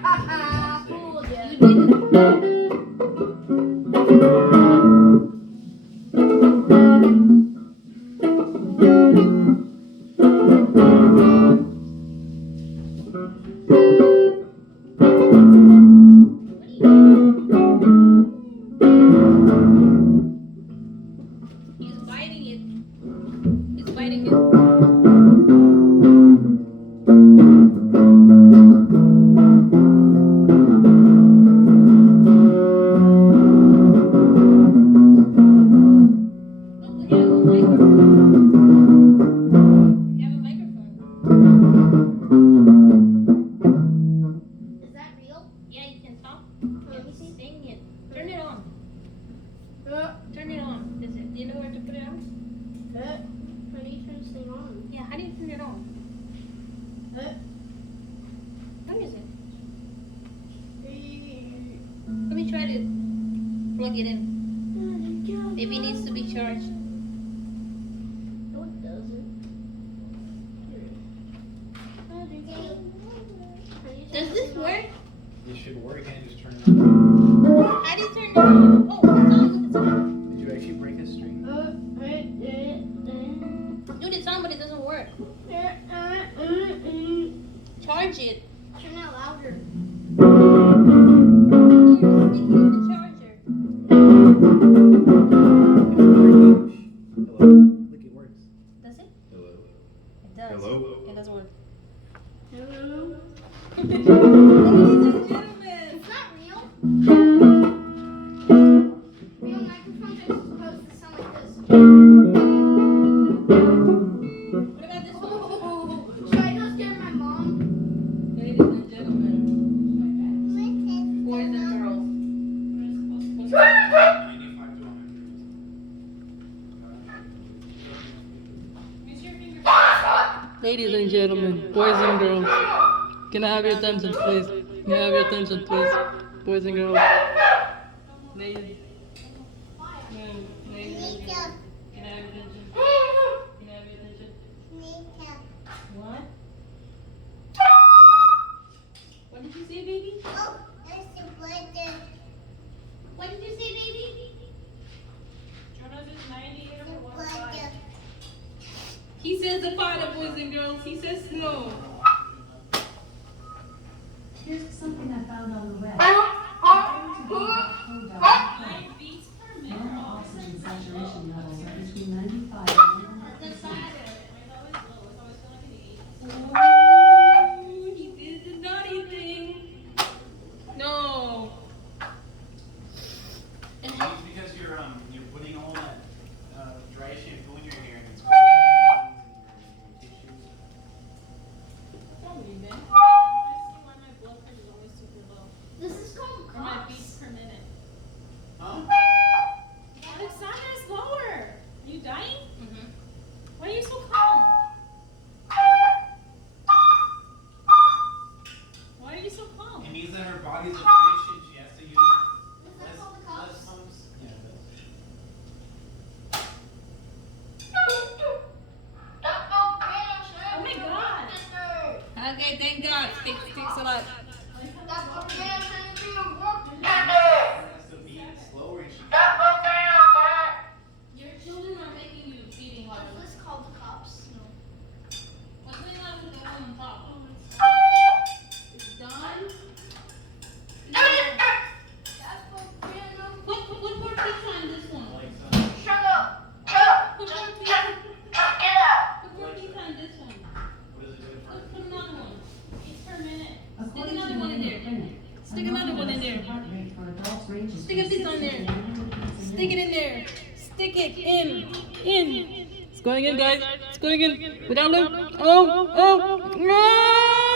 Fooled ya. You didn't. He's biting it. He's biting it. Look, he has a microphone. He has a microphone. Is that real? Yeah, you can talk. Let me see. Sing it. Turn it on. Uh, Turn it on. Do you know where to put it on? how do you turn this thing on? Yeah, how do you turn it on? How is it? Let me try to plug it in. Maybe it needs to be charged. No, it doesn't. Does this work? It should work and just turn it on. How do you turn it on? Oh, it's on. It's on. Did you actually break a string? Dude, it's on, but it doesn't work. Charge it. Turn it louder. You're sticking in the charger. Hello. Look, it works. Does it? Hello. It does. Hello. It doesn't work. Hello. Ladies and gentlemen. It's not real. Real microphones are supposed to sound like this. What about this one? Should I go scare my mom? Ladies and gentlemen. Boys and girls. 95 to 100. Ladies and gentlemen, boys and girls, can I have your attention, please? Can I have your attention, please? Boys and girls. Ladies. No, ladies and gentlemen. Can I have your attention? Can I have your attention? What? What did you say, baby? What did you say, baby? He says the father, boys and girls. He says snow. Here's something I found on the web. Normal oxygen saturation levels are between 95 and 100%. Oh, he did the naughty thing. No. It's because you're putting all that dry shampoo in your hair and it's clogging your lungs and your tissues. This is called coughs. Huh? Alexander's lower. Are you dying? Mm-hmm. Why are you so calm? Why are you so calm? It means that her body's efficient. She has to use Is that less, called the less coughs? pumps. Yeah, Oh my god. Okay, thank God. Thanks a lot. it has to be slower and she Your children are making you feeding hard. What's this called the cops? What's going on with the one on top? It's done. Put more pizza on this one. like Put more pizza. Put more pizza on this one. what is it good for? Put another one. Each per minute. According another to one in Mayo there. Clinic, Stick another one in there. heart rate for adults ranges Stick a from piece on 60 there. to 100 beats a Stick it minute. in there. Stick it in. It's going in, guys. It's going in. Without loop. Oh, oh, no!